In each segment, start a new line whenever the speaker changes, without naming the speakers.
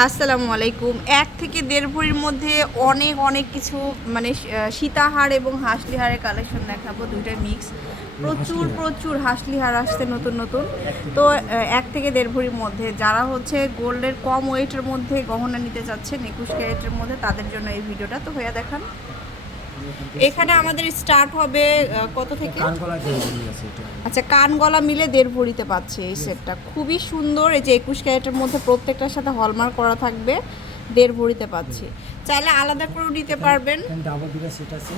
আসসালামু আলাইকুম। এক থেকে দেড় ভরির মধ্যে অনেক অনেক কিছু মানে সীতাহার এবং হাসলিহারের কালেকশন দেখাবো দুইটা মিক্স প্রচুর প্রচুর হাসলিহার আসছে নতুন নতুন। তো এক থেকে দেড় ভরির মধ্যে যারা হচ্ছে গোল্ডের কম ওয়েটের মধ্যে গহনা নিতে চাচ্ছেন একুশ ক্যারেটের মধ্যে তাদের জন্য এই ভিডিওটা। তো হয়ে দেখান। এখানে আমাদের স্টার্ট হবে কত থেকে? আচ্ছা কান গলা মিলে দেড় ভরিতে পাচ্ছে এই সেটটা খুবই সুন্দর এই যে একুশ ক্যারেটের মধ্যে প্রত্যেকটার সাথে হলমার্ক করা থাকবে দেড় ভরিতে পাচ্ছি। চাইলে আলাদা করেও নিতে পারবেন।
ডাবল দুটা সেট আছে।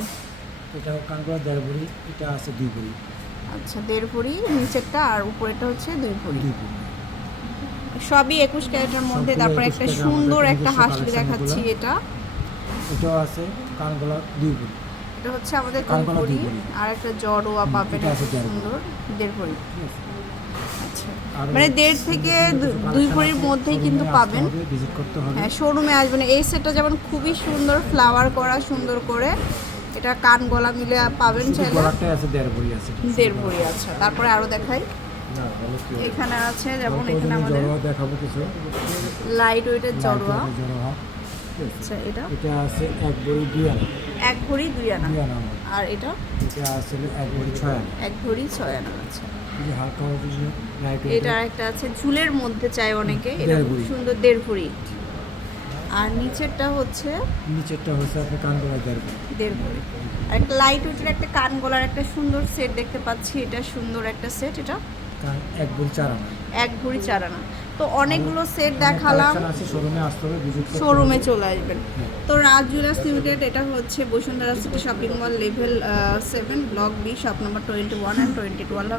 এটা কানকলা দেড় ভরি এটা আছে দুই ভরি।
আচ্ছা দেড় ভরি নিচেরটা আর উপরেটা হচ্ছে দুই ভরি। সবই একুশ ক্যারেটের মধ্যে তারপর একটা সুন্দর একটা হাসলি দেখাচ্ছি এটা।
এটাও আছে কানকলা দুই ভরি।
এটা হচ্ছে আমাদের ভরি। আর একটা জড়োয়া পাবেন সুন্দর দেড় ভরি। আচ্ছা। মানে দেড় থেকে দুই ভরির মধ্যেই কিন্তু পাবেন।
ভিজিট করতে হবে।
হ্যাঁ শোরুমে আসবেন এই সেটটা যেমন খুবই সুন্দর ফ্লাওয়ার করা সুন্দর করে এটা কান গলা মিলে পাবেন চাইলে।
গলাটাই আছে দেড় ভরি আছে
দেড় ভরি আচ্ছা তারপরে আরও দেখাই। এখানে আছে যেমন এখানে আমাদের
দেখাবো কিছু।
লাইট ওয়েটের জড়োয়া
লাইট জড়োয়া ঠিক আছে।
আচ্ছা এটা?
এটা আছে এক ভরি দুই আনা।
এক ভরি দুই আনা।
দুই আনা আমার।
আর এটা?
এটা আছে এক ভরি ছয় আনা।
এক ভরি ছয় আনা আচ্ছা।
এই যে হালকা ওজনের লাইট
এটা একটা আছে ঝুলের মধ্যে চাই অনেকে। এটা খুব সুন্দর দেড় ভরি। আর নিচেরটা হচ্ছে?
নিচেরটা হচ্ছে আপনার কানকলা দেড় ভরি।
আর একটা লাইট ওয়েটের একটা কান গলার একটা সুন্দর সেট দেখতে পাচ্ছি। এটা সুন্দর একটা সেট এটা?
কারণ এক ভরি চার আনা।
এক ভরি চার আনা। তো অনেকগুলো সেট দেখালাম।
শোরুমে
চলে আসবেন।
হ্যাঁ।
তো রাজ জুয়েলার্স লিমিটেড এটা হচ্ছে Bashundhara city shopping mall level seven block B shop number twenty one and twenty two Allah